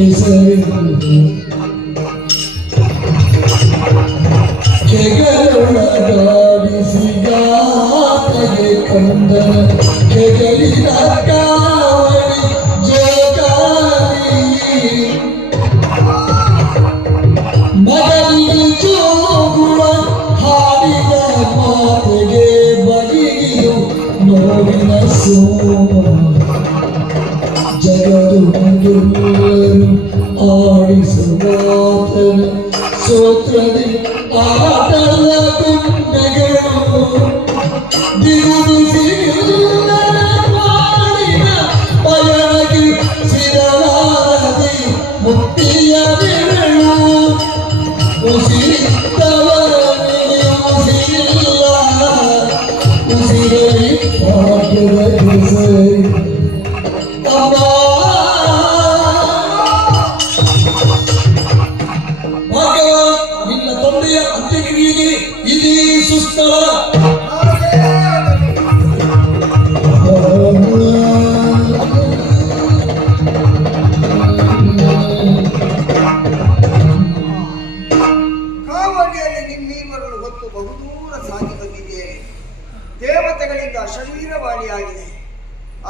ಕೇಸರಿ ಕೆಗಲೊಳಗಾಡಿಸಿಗಾತಗೆ ಕಂದನ ಕೆಗಲಿದ ಕಾವಡಿ ಜೋಕಾಲಿ ಮಗನಿಗೆ ಜೋಗುಳ ಹಾಡಿದ ಮಾತೆಗೆ ಬಲಿಯು ನೋವಿನ ಸೋಮ ಜಗದುಗೆಲ್ಲರೂ ಆಡಿಸುವಾತನ ಸೋತ್ರದಿ ಆಟದ ಗುಂಡೆಗಳು ದಿಗುದಿಸಿಲ್ಲ ಮಾಡಿದ ಪಯಣಗಿ ಸಿರಲಾರದಿ ಮುಕ್ತಿಯ ಬೆರಳು ಉಸಿರಿದ್ದವನಿಗೆ ಉಸಿರಿಲ್ಲ ಉಸಿರಲಿ ಭಾಗ್ಯದ ಹೆಸರಿ ನಿನ್ನ ತಂದೆಯ ಅಂತ್ಯಕ್ರಿಯೆಗೆ ಇದೀ ಸುಸ್ಥಳ. ಕಾವಡಿಯಲ್ಲಿ ನಿಮ್ಮೀವರನ್ನು ಹೊತ್ತು ಬಹುದೂರ ಸಾಗಿ ಬಂದಿದ್ದೇನೆ. ದೇವತೆಗಳಿಂದ ಶರೀರವಾಣಿಯಾಗಿದೆ.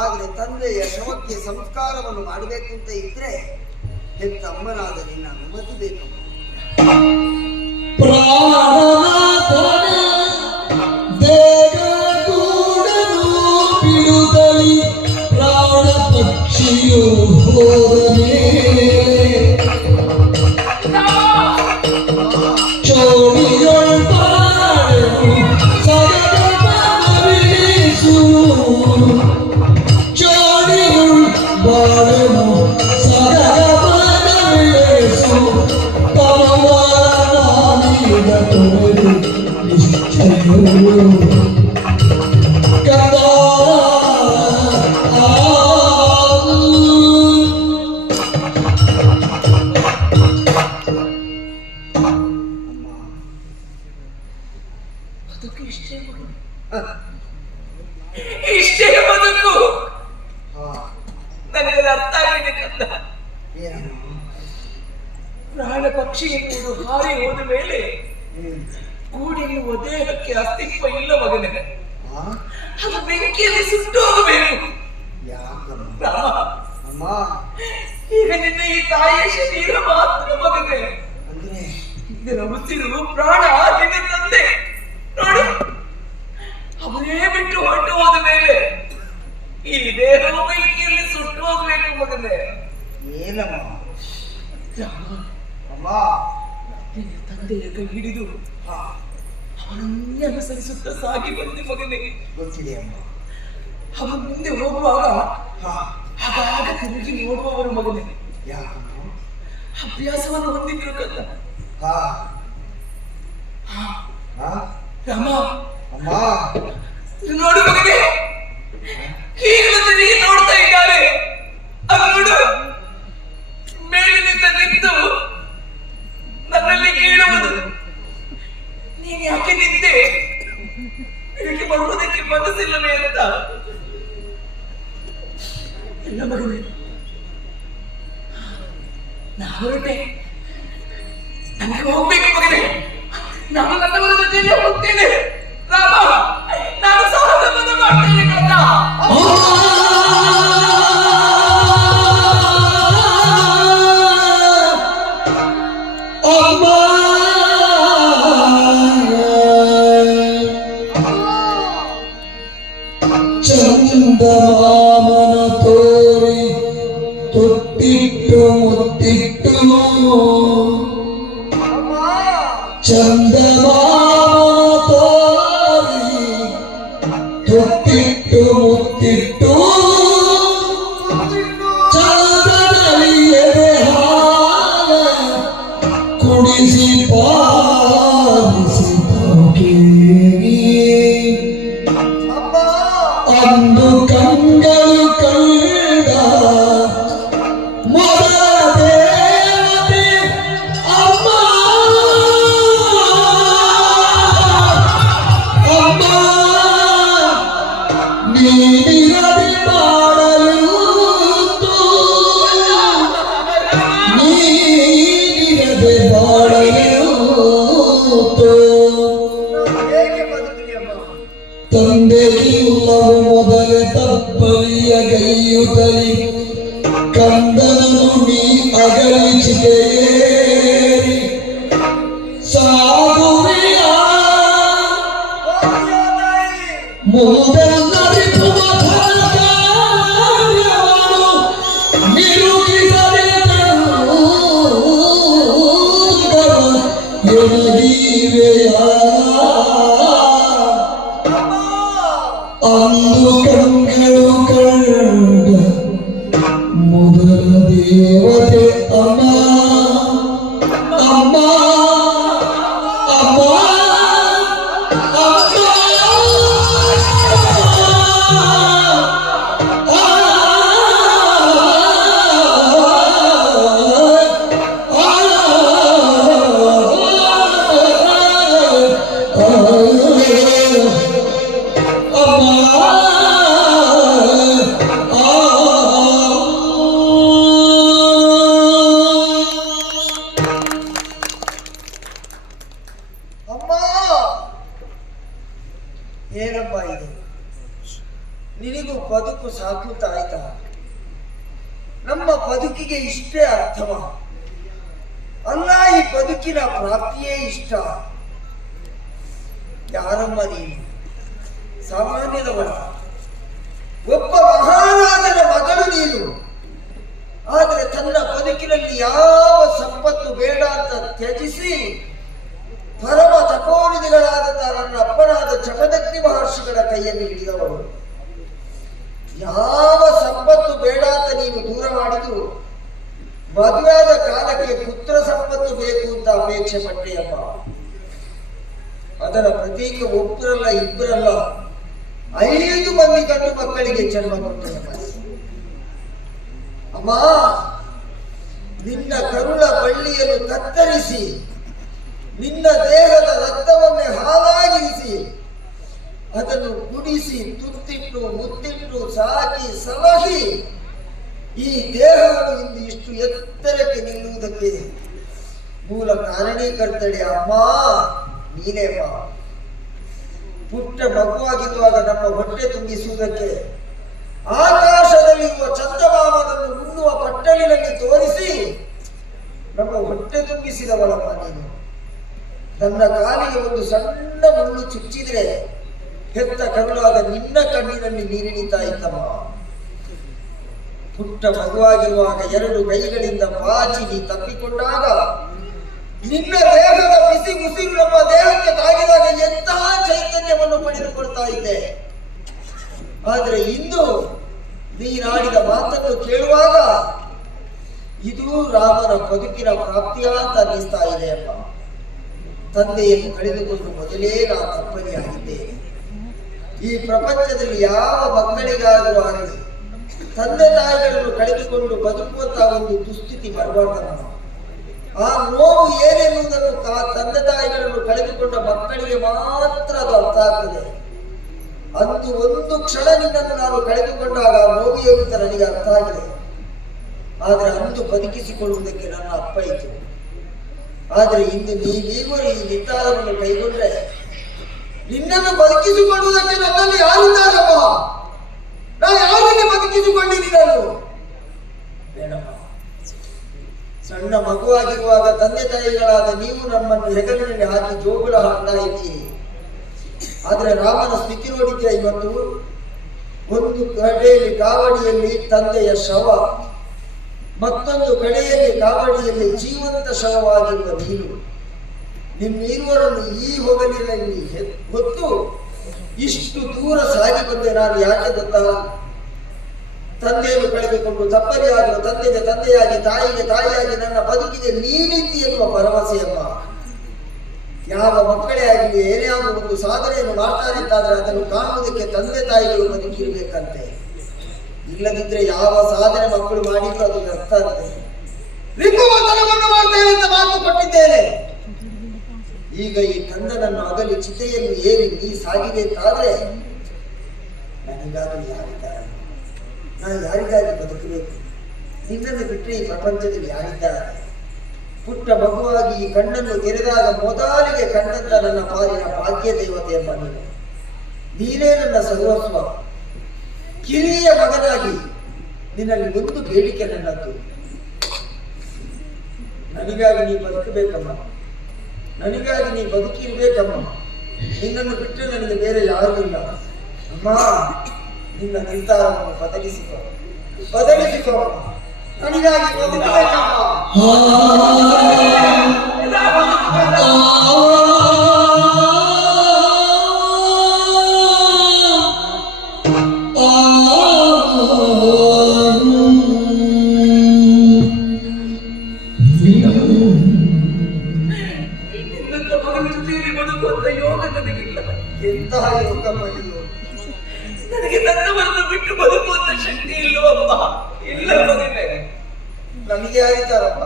ಆದರೆ ತಂದೆಯ ಶವಕ್ಕೆ ಸಂಸ್ಕಾರವನ್ನು ಮಾಡಬೇಕು ಅಂತ ಇದ್ರೆ ಹೆತ್ತ ಅಮ್ಮನಾದ ನಿನ್ನ ಅನುಮತಿ ಬೇಕು. ಬಿಡುತ್ತಲಿ ಪ್ರಾಣ ಪಕ್ಷಿಯು ಹೋದನೆ ಚೋಡಿಯೊಳ್ ಬಾಳೆನು ಸಗದಮನವಿಸು ಚೋಡಿಯೊಳ್ ಬಾಳೆನು ಸಗದಮನವಿಸು ತಮವಾನಿದ ತೊರೆದು ನಿಶ್ಚಯೋ ಇಷ್ಟೇ ಬದುಕು. ನನಗೆ ಅರ್ಥ ಆಗಿದೆ ಕಂದ. ಪ್ರಾಣ ಪಕ್ಷಿ ಎನ್ನುವುದು ಹಾರಿ ಹೋದ ಮೇಲೆ ಗೂಡಿರುವ ದೇಹಕ್ಕೆ ಅಸ್ತಿತ್ವ ಇಲ್ಲ ಮಗನೇ. ಅದು ಬೆಂಕಿಯಲ್ಲಿ ಸುಟ್ಟು ಹೋಗಬೇಕು. ಈಗ ನಿನ್ನ ಈ ತಾಯಿಯ ಶರೀರ ಮಾತ್ರ ಮಗನೇ. ಇದರ ಉಸಿರು ಪ್ರಾಣ ನಿನ್ನ ತಂದೆ ನೋಡು, ಅವರೇ ಬಿಟ್ಟು ಹೊರಟು ಹೋದ ಮೇಲೆ ಈ ದೇಹವು ಬೆಂಕಿಯಲ್ಲಿ ಸುಟ್ಟು ಹೋಗ್ಬೇಕು ಮಗನೇ. ನಿನ್ನ ತಂದೆಯ ಕೈ ಹಿಡಿದು ಅವನನ್ನೇ ಅನುಸರಿಸುತ್ತಾ ಸಾಗಿ ಬಂದೆ ಮಗನೇ. ಗೊತ್ತಿದೆ ಅಮ್ಮ. ಅವನ ಮುಂದೆ ಹೋಗುವಾಗ ಆಗಾಗ ತಿರುಗಿ ನೋಡುವವರು ಮಗನೇ. ಅಭ್ಯಾಸವನ್ನು ಹೊಂದಿದ್ರು ಕಲ್ಲ. ರಾಮ ನೋಡು ಮಗನೇ, ಈಗಲೂ ತಿರುಗಿ ನೋಡ್ತಾ ಇದ್ದಾರೆ. ಅದು ನೋಡು, ಮೇಲಿನಿಂದ ನಿಂತು ನನ್ನಲ್ಲಿ ಕೇಳುವುದು, ನೀನು ಯಾಕೆ ನಿಂತೆ, ಇದಕ್ಕೆ ಬರುವುದಕ್ಕೆ ಮನಸ್ಸಿಲ್ಲವೇ ಅಂತ. ಎಲ್ಲ ಮಗನೇ, ನಾ ಹೊರಟೆ, ನನಗೆ ಹೋಗ್ಬೇಕು ಮಗನೇ. ನಾನು ನನ್ನವರ ಜೊತೆಯಲ್ಲೇ ಹೋಗ್ತೇನೆ. ರಾಮ, ನಾನು ಸಹಗಮನ ಮಾಡ್ತೇನೆ ಕಂದ. ಚಂದಮಾಮನ ತೋರಿ ತೊಟ್ಟಿಟ್ಟು ಮುತ್ತಿಟ್ಟು ಚಂದಮಾಮನ ತೋರಿ ತೊಟ್ಟಿಟ್ಟು ಮುತ್ತಿಟ್ಟು ಚಂದದಲ್ಲಿ ಎದೆ ಹಾಲ ಕುಡಿಸಿ ಪಾಲಿಸಿ ಅಂದು ಕಂಗ ತಂದೆಯಿಲ್ಲವು ಮೊದಲೇ ತಪ್ಪಲಿಯ ಗೈಯುತ್ತಲಿ ಕಂದನನು ನೀ ಅಗಲಿಚಿದೆಯೇರಿ ಸಾಗುವೆಯ ಮುಂದೆಲ್ಲರಿಗೂ ಕಾರ್ಯವನ್ನು ನಿರುಗಿಸಲಿವೆಯ ಅಂದು ಕಂಗಳು ಕಂಡ ಮೊದಲ ದೇವತೆ ಅಮ್ಮ ಅಮ್ಮ ಅಮ್ಮ ಅಮ್ಮ, ಏನಮ್ಮ ಇದು? ನಿನಗೂ ಬದುಕು ಸಾಕುತ್ತಾಯ್ತಾ? ನಮ್ಮ ಬದುಕಿಗೆ ಇಷ್ಟೇ ಅರ್ಥವ? ಅಲ್ಲ, ಈ ಬದುಕಿನ ಪ್ರಾಪ್ತಿಯೇ ಇಷ್ಟ. ಯಾರಮ್ಮ ನೀನು? ಸಾಮಾನ್ಯದವಳ, ಒಬ್ಬ ಮಹಾರಾಜನ ಮಗಳು ನೀನು. ಆದರೆ ತನ್ನ ಬದುಕಿನಲ್ಲಿ ಯಾವ ಸಂಪತ್ತು ಬೇಡ ಅಂತ ತ್ಯಜಿಸಿ ಪರಮ ತಪೋನಿಧಿಗಳಾದ ನನ್ನ ಅಪ್ಪನಾದ ಜಮದಗ್ನಿ ಮಹರ್ಷಿಗಳ ಕೈಯಲ್ಲಿ ಹಿಡಿದವಳು. ಯಾವ ಸಂಪತ್ತು ಬೇಡ ಅಂತ ನೀನು ದೂರ ಮಾಡಿದ್ರು ಮದುವೆಯಾದ ಕಾಲಕ್ಕೆ ಪುತ್ರ ಸಂಪತ್ತು ಬೇಕು ಅಂತ ಅಪೇಕ್ಷೆ ಪಟ್ಟೆಯಪ್ಪ. ಅದರ ಪ್ರತೀಕ ಒಬ್ಬರಲ್ಲ ಇಬ್ಬರಲ್ಲ 5 ಮಂದಿ ಗಂಡು ಮಕ್ಕಳಿಗೆ ಜನ್ಮ ಕೊಟ್ಟೆಯಪ್ಪ. ಅಮ್ಮ, ನಿನ್ನ ಕರುಳ ಬಳ್ಳಿಯನ್ನು ಕತ್ತರಿಸಿ ನಿನ್ನ ದೇಹದ ರಕ್ತವನ್ನೇ ಹಾಲಾಗಿರಿಸಿ ಅದನ್ನು ಕುಡಿಸಿ ತುತ್ತಿಟ್ಟು ಮುತ್ತಿಟ್ಟು ಸಾಕಿ ಸಲಹಿ ಈ ದೇಹವನ್ನು ಇಂದು ಇಷ್ಟು ಎತ್ತರಕ್ಕೆ ನಿಲ್ಲುವುದಕ್ಕೆ ಮೂಲ ಕಾರಣೀಕರ್ತಡೆ ಅಮ್ಮ ನೀನೇಮ್ಮ. ಪುಟ್ಟ ಮಗುವಾಗಿರುವಾಗ ನಮ್ಮ ಹೊಟ್ಟೆ ತುಂಬಿಸುವುದಕ್ಕೆ ಆಕಾಶದಲ್ಲಿರುವ ಚಂದಮಾಮನನ್ನು ಉಣ್ಣುವ ಪಟ್ಟಲಿನಲ್ಲಿ ತೋರಿಸಿ ನಮ್ಮ ಹೊಟ್ಟೆ ತುಂಬಿಸಿದವಳಮ್ಮ ನೀನು. ನನ್ನ ಕಾಲಿಗೆ ಒಂದು ಸಣ್ಣ ಮುಳ್ಳು ಚುಚ್ಚಿದ್ರೆ ಹೆತ್ತ ಕರುಳಾದ ನಿನ್ನ ಕಣ್ಣಿನಲ್ಲಿ ನೀರಿಳಿತಾ ಇತ್ತಮ್ಮ. ಪುಟ್ಟ ಮಗುವಾಗಿರುವಾಗ 2 ಕೈಗಳಿಂದ ಬಾಚಿ ನೀ ತಪ್ಪಿಕೊಂಡಾಗ ನಿನ್ನ ದೇಹದ ಬಿಸಿ ಉಸಿರು ನಮ್ಮ ದೇಹಕ್ಕೆ ತಾಗಿದಾಗ ಎಂತಹ ಚೈತನ್ಯವನ್ನು ಪಡೆದುಕೊಳ್ತಾ ಇದ್ದೆ. ಆದರೆ ಇಂದು ನೀನಾಡಿದ ಮಾತನ್ನು ಕೇಳುವಾಗ ಇದು ರಾಮನ ಬದುಕಿನ ಪ್ರಾಪ್ತಿಯ ಅಂತ ಅನ್ನಿಸ್ತಾ ಇದೆಯಪ್ಪ. ತಂದೆಯನ್ನು ಕಳೆದುಕೊಂಡು ಮೊದಲೇ ನಾ ತಪ್ಪಲಿಯಾಗಿದ್ದೇನೆ. ಈ ಪ್ರಪಂಚದಲ್ಲಿ ಯಾವ ಮಕ್ಕಳಿಗಾದರೂ ಆಗಲಿ ತಂದೆ ತಾಯಿಗಳನ್ನು ಕಳೆದುಕೊಂಡು ಬದುಕುವಂತಹ ಒಂದು ದುಸ್ಥಿತಿ ಬರಬಾರ್ದಮ್ಮ. ಆ ನೋವು ಏನೆನ್ನುವುದನ್ನು ತಂದೆ ತಾಯಿಗಳನ್ನು ಕಳೆದುಕೊಂಡ ಮಕ್ಕಳಿಗೆ ಮಾತ್ರ ಅದು ಅರ್ಥ ಆಗ್ತದೆ. ಅಂದು ಒಂದು ಕ್ಷಣ ನಿನ್ನನ್ನು ನಾನು ಕಳೆದುಕೊಂಡಾಗ ನೋವು ಏನು ಅಂತ ನನಗೆ ಅರ್ಥ ಆಗಿದೆ. ಆದರೆ ಅಂದು ಬದುಕಿಸಿಕೊಳ್ಳುವುದಕ್ಕೆ ನನ್ನ ಅಪ್ಪ ಇತ್ತು. ಆದರೆ ಇಂದು ನೀವೀಗೂ ಈ ನಿರ್ಧಾರವನ್ನು ಕೈಗೊಂಡ್ರೆ ನಿನ್ನನ್ನು ಬದುಕಿಸಿಕೊಳ್ಳುವುದಕ್ಕೆ ನನ್ನಲ್ಲಿ ಯಾರಿದ್ದಾರಪ್ಪ? ನಾ ಯಾರಿಗೆ ಬದುಕಿಸಿಕೊಂಡಿದ್ದೀನಿ ನಾನು? ಬೇಡಪ್ಪ. ಸಣ್ಣ ಮಗುವಾಗಿರುವಾಗ ತಂದೆ ತಾಯಿಗಳಾದ ನೀವು ನಮ್ಮನ್ನು ಹೆಗಲಿನಲ್ಲಿ ಹಾಕಿ ಜೋಗುಳ ಹಾಕ್ತಾ ಇದ್ದೀರಿ. ಆದರೆ ರಾಮನ ಸ್ಥಿತಿ ನೋಡಿದ್ಯಾ ಇವತ್ತು? ಒಂದು ಕಡೆಯಲ್ಲಿ ಕಾವಡಿಯಲ್ಲಿ ತಂದೆಯ ಶವ, ಮತ್ತೊಂದು ಕಡೆಯಲ್ಲಿ ಕಾವಡಿಯಲ್ಲಿ ಜೀವಂತ ಶವವಾಗಿರುವ ನೀನು. ನಿಮ್ಮಿರುವರನ್ನು ಈ ಹೊಗಲಿನಲ್ಲಿ ಹೊತ್ತು ಇಷ್ಟು ದೂರ ಸಾಗಿ ಬಂದೆ ನಾನು. ಯಾಕೆ ಗೊತ್ತಾ? ತಂದೆಯನ್ನು ಕಳೆದುಕೊಂಡು ತಪ್ಪಲಿಯಾಗಲು ತಂದೆಗೆ ತಂದೆಯಾಗಿ ತಾಯಿಗೆ ತಾಯಿಯಾಗಿ ನನ್ನ ಬದುಕಿಗೆ ನೀನಿತಿ ಎನ್ನುವ ಭರವಸೆಯಮ್ಮ. ಯಾವ ಮಕ್ಕಳೇ ಆಗಲಿ ಏನೇ ಆದರೂ ಒಂದು ಸಾಧನೆಯನ್ನು ಮಾಡ್ತಾರೆ ಅಂತಾದ್ರೆ ಅದನ್ನು ಕಾಣುವುದಕ್ಕೆ ತಂದೆ ತಾಯಿಗಳು ಬದುಕಿರ್ಬೇಕಂತೆ. ಇಲ್ಲದಿದ್ರೆ ಯಾವ ಸಾಧನೆ ಮಕ್ಕಳು ಮಾಡಿದ್ರು ಅದು ವ್ಯರ್ಥ ಅಂತೆ. ರಿಪುವತನವನ್ನು ಮಾಡ್ತೇನೆ ಅಂತ ಮಾತು ಕೊಟ್ಟಿದ್ದೇನೆ. ಈಗ ಈ ಕಂದನನ್ನು ಅಗಲಿ ಚಿತೆಯನ್ನು ಏರಿ ನೀ ಸಾಗಿದೆ ಅಂತಾದ್ರೆ ನನಗಾದರೂ ಯಾರಿದ್ದಾರೆ? ನಾನು ಯಾರಿಗಾಗಿ ಬದುಕಬೇಕು? ನಿನ್ನನ್ನು ಬಿಟ್ಟರೆ ಈ ಪ್ರಪಂಚದಲ್ಲಿ ಯಾರಿದ್ದಾರೆ? ಪುಟ್ಟ ಮಗುವಾಗಿ ಈ ಕಣ್ಣನ್ನು ತೆರೆದಾಗ ಮೊದಲಿಗೆ ಕಂಡಂತ ನನ್ನ ಪಾಲಿನ ಭಾಗ್ಯ ದೇವತೆ ಎಂಬ ನೀನು. ನೀನೇ ನನ್ನ ಸರ್ವಸ್ವ. ಕಿರಿಯ ಮಗನಾಗಿ ನಿನ್ನಲ್ಲಿ ಒಂದು ಬೇಡಿಕೆ ನನ್ನದ್ದು. ನನಗಾಗಿ ನೀ ಬದುಕಬೇಕಮ್ಮ, ನನಗಾಗಿ ನೀ ಬದುಕಿರ್ಬೇಕಮ್ಮ. ನಿನ್ನನ್ನು ಬಿಟ್ಟರೆ ನನಗೆ ಬೇರೆ ಯಾರೂ ಇಲ್ಲ ಅಮ್ಮ. ನಿನ್ನ ನಿರ್ಧಾರವನ್ನು ಬದಲಿಸಿಕೋ. ನನಗಾಗಿ ಬದುಕಬೇಕಮ್ಮ. ಬದುಕುವಂತ ಯೋಗ ನನಗಿಲ್ಲ. ಎಂತಹ ಯೋಗಮ್ಮ ಇದು? ನನಗೆ ನನ್ನವನ್ನು ಬಿಟ್ಟು ಬದುಕುವಂತ ಶಕ್ತಿ ಇಲ್ಲವಪ್ಪ, ಇಲ್ಲ ಮಗನೇ. ನಮಗೆ ಯಾರಿದ್ದಾರಪ್ಪ?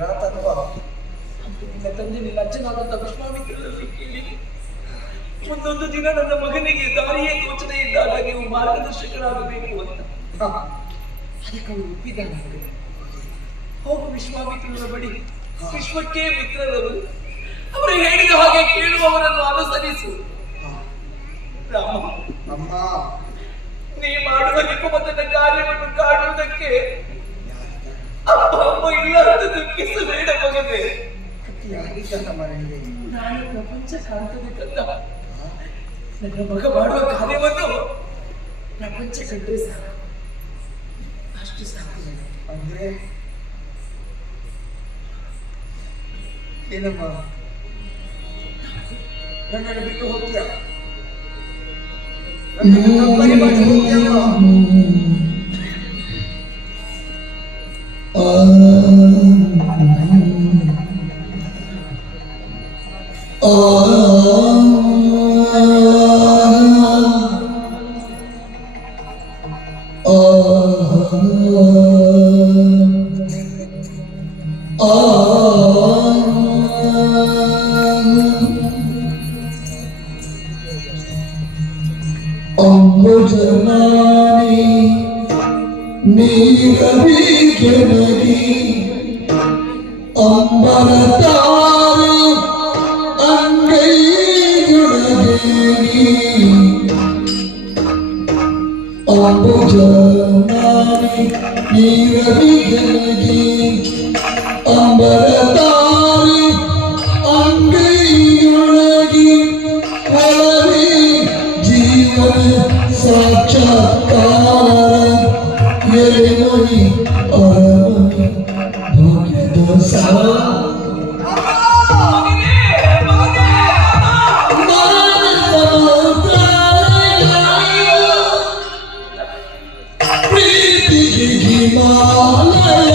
ರಾತತ್ವ ನಿನ್ನ ತಂದೆ ನಿನ್ನ ಅಜ್ಜನಾದಂತ ವಿಶ್ವಾಮಿತ್ರರಲ್ಲಿ ಕೇಳಿ ಮುಂದೊಂದು ದಿನ ನನ್ನ ಮಗನಿಗೆ ದಾರಿಯೇ ತೋಚದೆ ಇದ್ದಾಗ ನೀವು ಮಾರ್ಗದರ್ಶಕರಾಗಬೇಕು ಅಂತ. ಅದಕ್ಕೆ ಅವರು ಒಪ್ಪಿದ್ದಾನೆ. ಹೋಗು ವಿಶ್ವಾಮಿತ್ರರ ಬಳಿ, ವಿಶ್ವಕ್ಕೆ ಮಿತ್ರರವರು, ಅವರು ಹೇಳಿದ ಹಾಗೆ ಕೇಳುವವರನ್ನು ಅನುಸರಿಸು. ರಾಮ, ಅಮ್ಮ, ನೀ ಮಾಡುವ ನಿಪುಮತನ ಕಾರ್ಯವನ್ನು ಕಾಣುವುದಕ್ಕೆ ಅಪ್ಪ ಅಮ್ಮ ಇಲ್ಲ ಅಂತ ದುಃಖಿಸಬೇಡ ಮಗನೇ. ನಾನು ಪ್ರಪಂಚ ಕಾಣ್ತದೆ ಕಂದ. ನನ್ನ ಮಗ ಮಾಡುವ ಕಾರ್ಯವನ್ನು ಪ್ರಪಂಚ ಕಂಡ್ರೆ ಸಾಕು, ಅಷ್ಟು ಸಾಕು. ಅಂದ್ರೆ ಏನಮ್ಮ, ನನ್ನನ್ನು ಬಿಟ್ಟು ಹೋಗ್ತೀಯ? ನನ್ನನ್ನು ತಪ್ಪರಿ ಮಾಡಿ ಹೋಗ್ತೀಯಮ್ಮ? ಅಂಬುಜನಾನಿ ನೀರವಿಗೆನಗಿ ಅಂಬರತಾರು ಅಂಗೈಯೊಳಗೇನಿ ಅಂಬುಜನಾನಿ ನೀರವಿಗೆನಗಿ ಅಂಬರತಾರು ಅಂಗೈಯೊಳಗಿ ಒಳವಿ ಜೀವನ ಸಾಕ್ಷಾತ್ಕಾರ ಎಲೆಮೊಯಿ ಅರಮನೆ ಭಾಗ್ಯದ ಪ್ರೀತಿಗೆ ಹಿಮಾಲಯ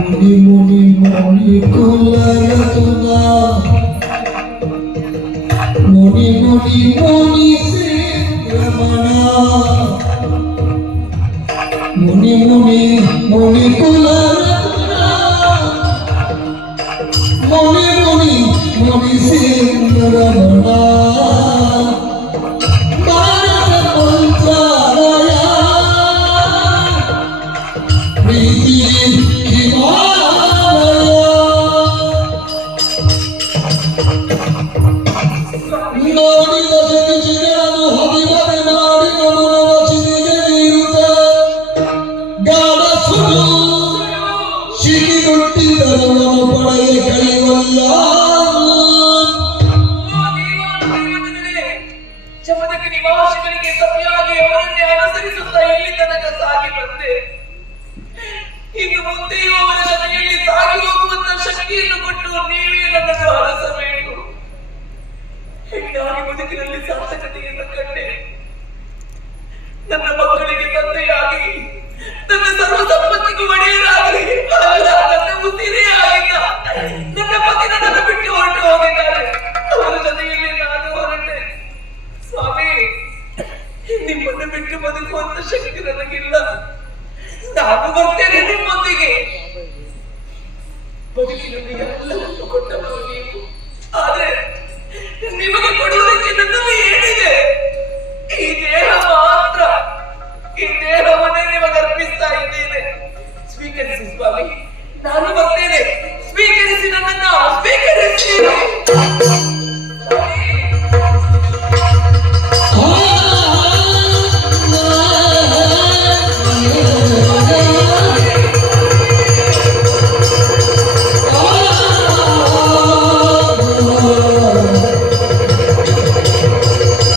ಮುನಿ ಮುನಿ ಮುನಿ ಕುಲರತುನ ಮುನಿ ಮುನಿ ಮುನಿ ರಮಣ ಮುನಿ ಮುನಿ ಮುನಿ ಕುಲರತ್ನ ಮುನಿ ಮುನಿ ಮುನಿ ರಮಣ ಭಾರತ ಮಂತ್ರಾಲಯ ಪ್ರೀತಿ ಹಿಮಾಲಯ ನೋಡಿದ ಜಗಜಿಗಳನ್ನು ಹರಿವರೆ ಮಾಡಿ ನಮನ ಚಿನಿಗೆ ನೀರುತ್ತ ಗಾಢ ಸುಡು ಸಿಗಿಗುಟ್ಟಿದರವನು ಪಡೆಯ ಕೈವಲ್ಲ. ಚಮದಕ ನಿವಾಸಿಗಳಿಗೆ ಸರಿಯಾಗಿ ಅವರನ್ನೇ ಅನುಸರಿಸುತ್ತಾ ಇಲ್ಲಿ ತನಕ ಸಾಗಿ ಬಂದೆ. ಇನ್ನು ಮುಂದೆಯೂ ಅವರ ಜೊತೆಯಲ್ಲಿ ಸಾಗಿ ಹೋಗುವಂತ ಶಕ್ತಿಯನ್ನು ಕೊಟ್ಟು ನೀವೇ ನನ್ನನ್ನು ಹರಸಬೇಕು. ಹೆಣ್ಣಾಗಿ ಬದುಕಿನಲ್ಲಿ ಸಾರ್ಥಕತೆಯನ್ನು ಕಂಡೆ. ನನ್ನ ಮಕ್ಕಳಿಗೆ ತಂದೆಯಾಗಿ, ನನ್ನ ಸರ್ವ ಸಂಪತ್ತಿಗೂ ಒಡೆಯರಾಗಿ, ನನ್ನ ಉಸಿರೇ ಆಗಿದ್ದ ನನ್ನ ಪತಿ ನನ್ನನ್ನು ಬಿಟ್ಟು ಹೊರಟು ಹೋಗಿದ್ದಾರೆ. ಅವರ ಜೊತೆಯಲ್ಲಿ ನಾನು ಹೊರಟೆ. ಸ್ವಾಮಿ, ನಿಮ್ಮನ್ನು ಬಿಟ್ಟು ಬದುಕುವಂತ ಶಕ್ತಿ ನನಗಿಲ್ಲ. ನಾನು